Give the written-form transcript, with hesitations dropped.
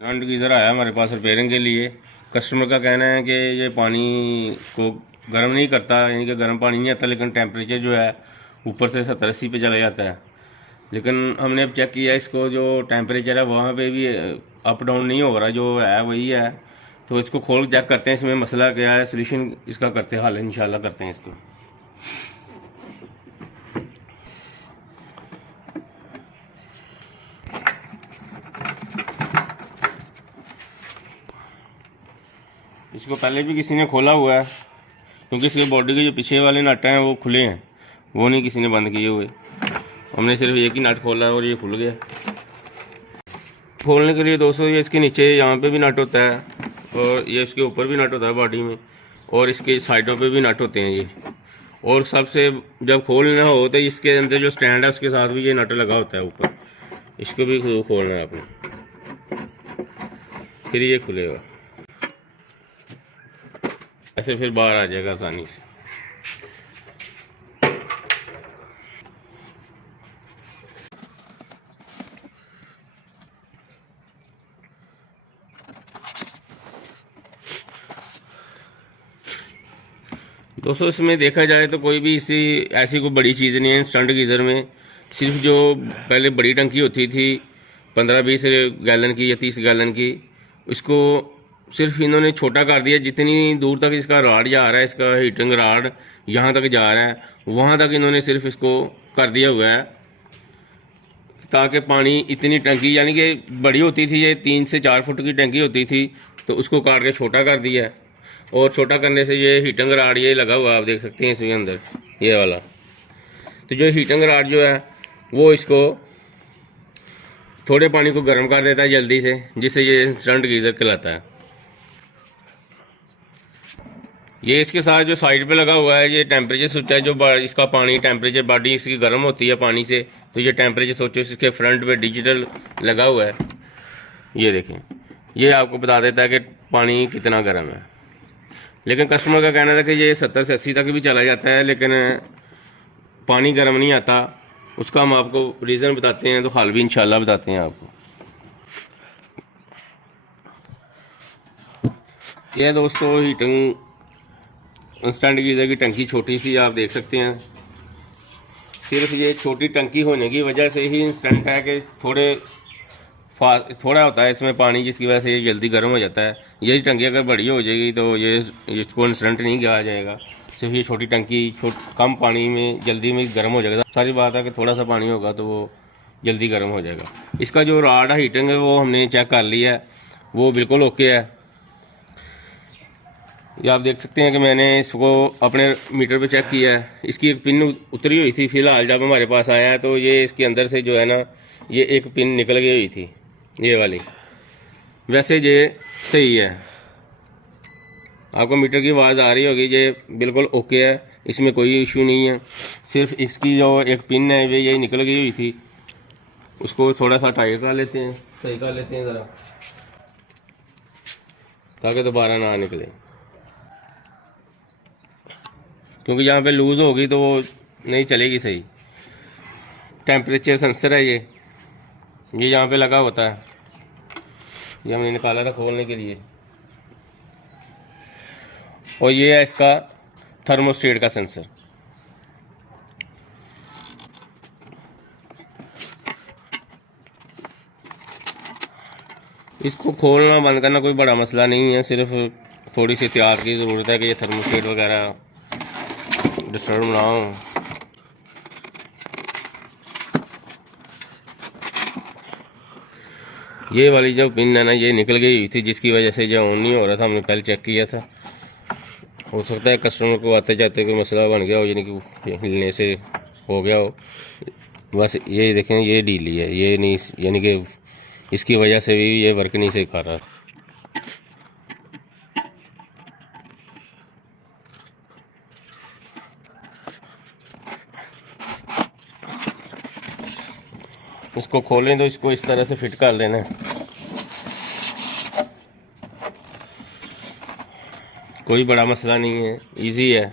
Current geyser आया हमारे पास repairing के लिए। कस्टमर का कहना है कि ये पानी को गर्म नहीं करता, यानी कि गर्म पानी नहीं आता, लेकिन टेम्परेचर जो है ऊपर से 70-80 पे चला जाता है। लेकिन हमने अब चेक किया इसको, जो टेम्परेचर है वहाँ पे भी अप डाउन नहीं हो रहा, जो है वही है। तो इसको खोल चेक करते हैं इसमें मसला क्या है, सोल्यूशन इसका करते हैं, हल इंशाल्लाह करते हैं इसको। इसको पहले भी किसी ने खोला हुआ है, क्योंकि इसके बॉडी के जो पीछे वाले नट हैं वो खुले हैं, वो नहीं किसी ने बंद किए हुए। हमने सिर्फ एक ही नट खोला है और ये खुल गया। खोलने के लिए दोस्तों ये इसके नीचे यहाँ पे भी नट होता है, और ये इसके ऊपर भी नट होता है बॉडी में, और इसके साइडों पे भी नट होते हैं ये। और सबसे जब खोलना हो तो इसके अंदर जो स्टैंड है उसके साथ भी ये नट लगा होता है ऊपर, इसको भी खोलना है आपने, फिर ये खुलेगा। ऐसे फिर बाहर आ जाएगा आसानी से। दोस्तों इसमें देखा जाए तो कोई भी ऐसी कोई बड़ी चीज़ नहीं है इंस्टेंट गीज़र में। सिर्फ जो पहले बड़ी टंकी होती थी 15-20 गैलन की या 30 गैलन की, उसको सिर्फ इन्होंने छोटा कर दिया। जितनी दूर तक इसका राड जा रहा है, इसका हीटिंग राड यहाँ तक जा रहा है, वहाँ तक इन्होंने सिर्फ इसको कर दिया हुआ है, ताकि पानी इतनी टंकी, यानी कि बड़ी होती थी ये 3 से 4 फुट की टंकी होती थी, तो उसको काट के छोटा कर दिया है। और छोटा करने से ये हीटिंग राड ये लगा हुआ आप देख सकते हैं इसके अंदर, ये वाला। तो जो हीटिंग राड जो है वो इसको थोड़े पानी को गर्म कर देता है जल्दी से, जिससे ये इंस्टेंट गीज़र कहलाता है। ये इसके साथ जो साइड पे लगा हुआ है ये टेम्परेचर स्विच है, जो इसका पानी टेम्परेचर बॉडी इसकी गर्म होती है पानी से, तो ये टेम्परेचर स्विच इसके फ्रंट पे डिजिटल लगा हुआ है। ये देखें, ये आपको बता देता है कि पानी कितना गर्म है। लेकिन कस्टमर का कहना था कि ये 70 से 80 तक भी चला जाता है, लेकिन पानी गर्म नहीं आता। उसका हम आपको रीज़न बताते हैं, तो हल भी इंशाल्लाह बताते हैं आपको। ये दोस्तों हीटिंग इंस्टेंट गीज़र की टंकी छोटी सी आप देख सकते हैं। सिर्फ ये छोटी टंकी होने की वजह से ही इंस्टेंट है कि थोड़ा होता है इसमें पानी, जिसकी वजह से ये जल्दी गर्म हो जाता है। यही टंकी अगर बड़ी हो जाएगी तो ये इसको इंस्टेंट नहीं कहा जाएगा। सिर्फ ये छोटी टंकी कम पानी में जल्दी में गर्म हो जाएगा। सारी बात है कि थोड़ा सा पानी होगा तो वो जल्दी गर्म हो जाएगा। इसका जो राड है हीटिंग है वो हमने चेक कर लिया है, वो बिल्कुल ओके है। ये आप देख सकते हैं कि मैंने इसको अपने मीटर पे चेक किया है। इसकी एक पिन उतरी हुई थी फिलहाल जब हमारे पास आया है, तो ये इसके अंदर से जो है ना ये एक पिन निकल गई हुई थी, ये वाली। वैसे ये सही है, आपको मीटर की आवाज़ आ रही होगी, ये बिल्कुल ओके है, इसमें कोई इशू नहीं है। सिर्फ इसकी जो एक पिन है ये यही निकल गई हुई थी, उसको थोड़ा सा टाइट कर लेते हैं, सही कर लेते हैं ज़रा, ताकि दोबारा ना निकले। क्योंकि यहाँ पे लूज़ होगी तो वो नहीं चलेगी सही। टेम्परेचर सेंसर है ये यहाँ पे लगा होता है, ये हमने निकाला था खोलने के लिए। और ये है इसका थर्मोस्टेट का सेंसर। इसको खोलना बंद करना कोई बड़ा मसला नहीं है, सिर्फ थोड़ी सी एहतियात की ज़रूरत है कि ये थर्मोस्टेट वगैरह डिस्टर्ब ना हो। ये वाली जो पिन है ना ये निकल गई हुई थी, जिसकी वजह से जो ऑन नहीं हो रहा था। हमने पहले चेक किया था, हो सकता है कस्टमर को आते जाते कोई मसला बन गया हो, यानी कि हिलने से हो गया हो। बस ये देखें ये ढीली है, ये नहीं, यानी कि इसकी वजह से भी ये वर्क नहीं सही कर रहा। इसको खोलें तो इसको इस तरह से फिट कर लेना है, कोई बड़ा मसला नहीं है, इजी है।